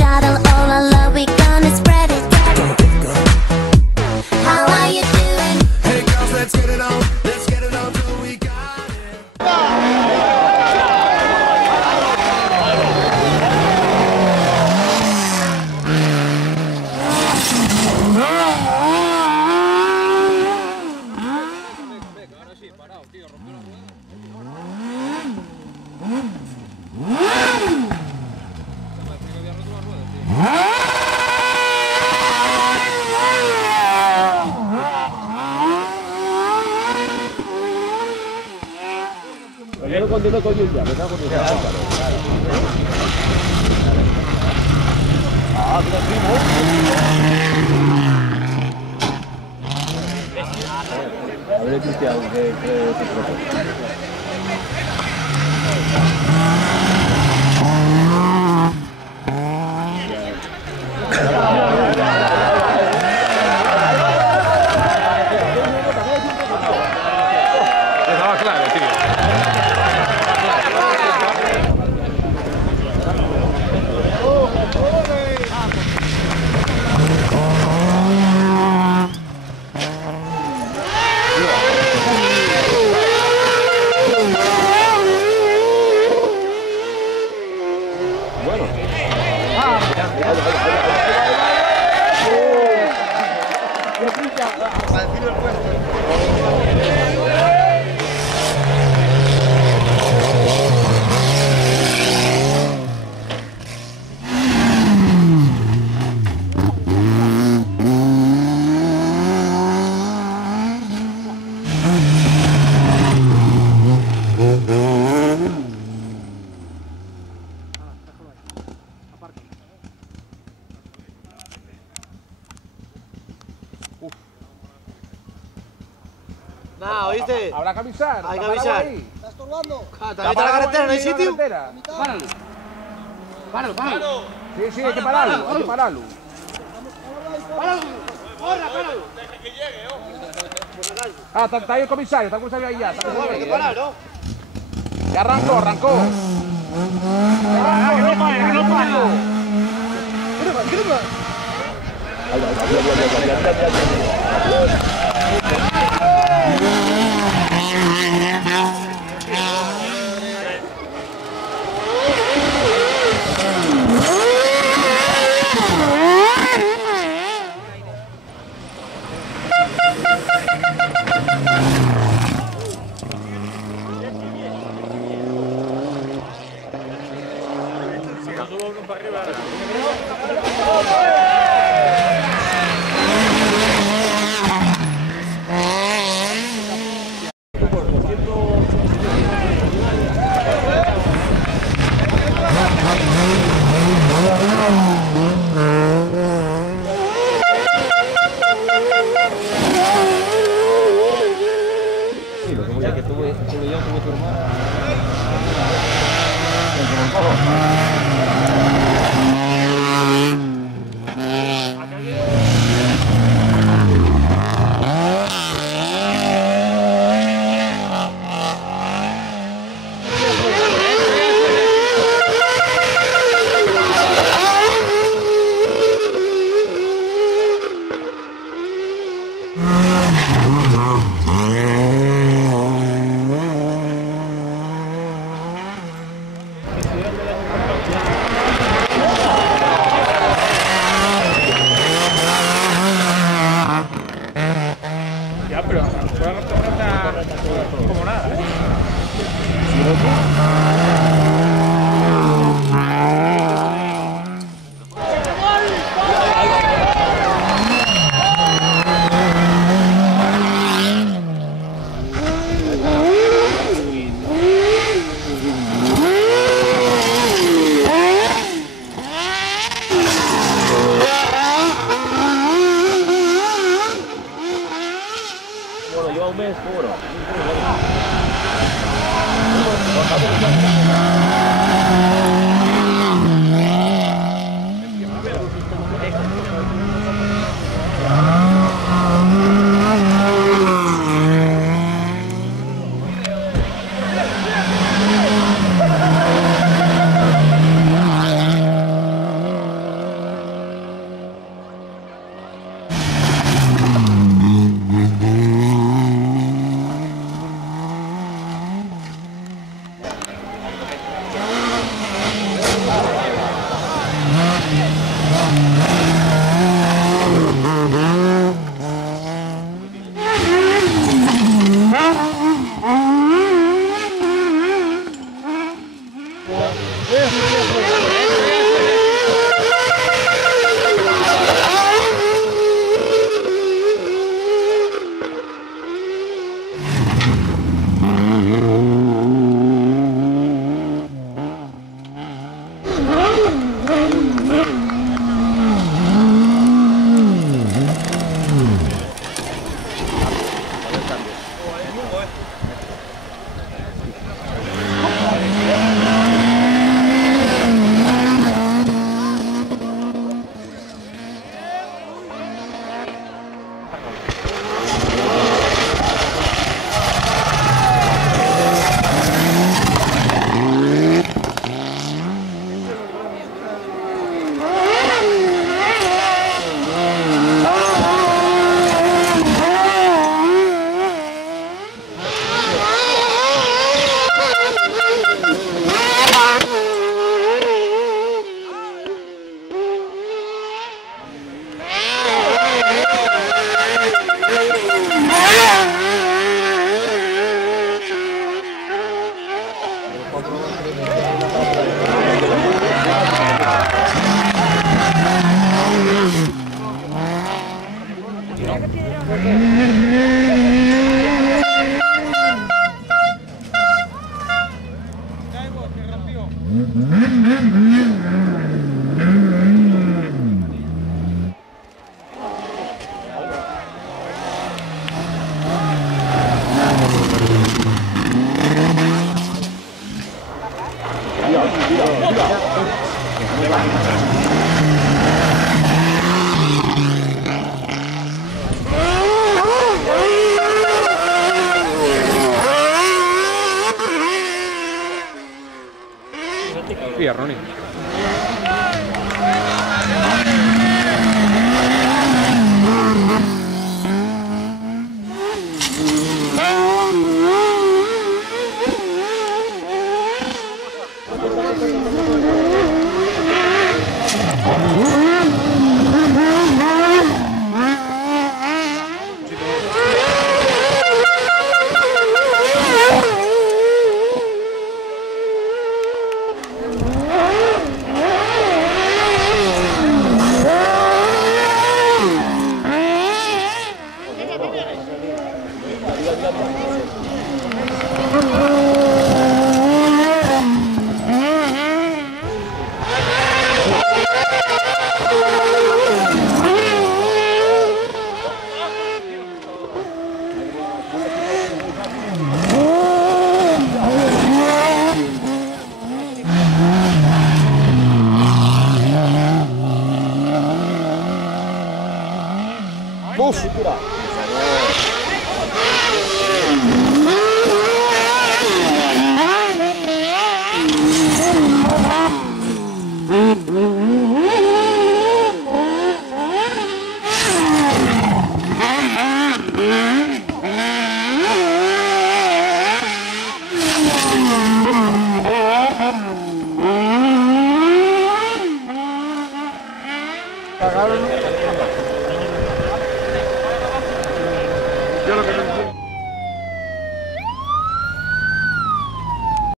shot of all our love, we gonna spread it. How are you doing? Hey girls, let's get it on. Let's get it on till we got it. Yo lo condeno con ya, me cago en el Ah, mira, primo. A ver, Cristiano, ¿qué te propone? Estaba claro, tío. Nah, ¿oíste? Habrá que avisar. Hay que avisar. ¿Estás estorbando? ¿También está la carretera? ¿No hay sitio? Páralo. Páralo. Sí, sí, hay que pararlo, hay que pararlo. ¡Páralo! Ah, está ahí el comisario ahí ya. Está el comisario Hay que ahí, parar, ¿no? Ya arrancó. Que no pare. Que tuve yo, tuve tu hermano. Via, Ronnie. Uf.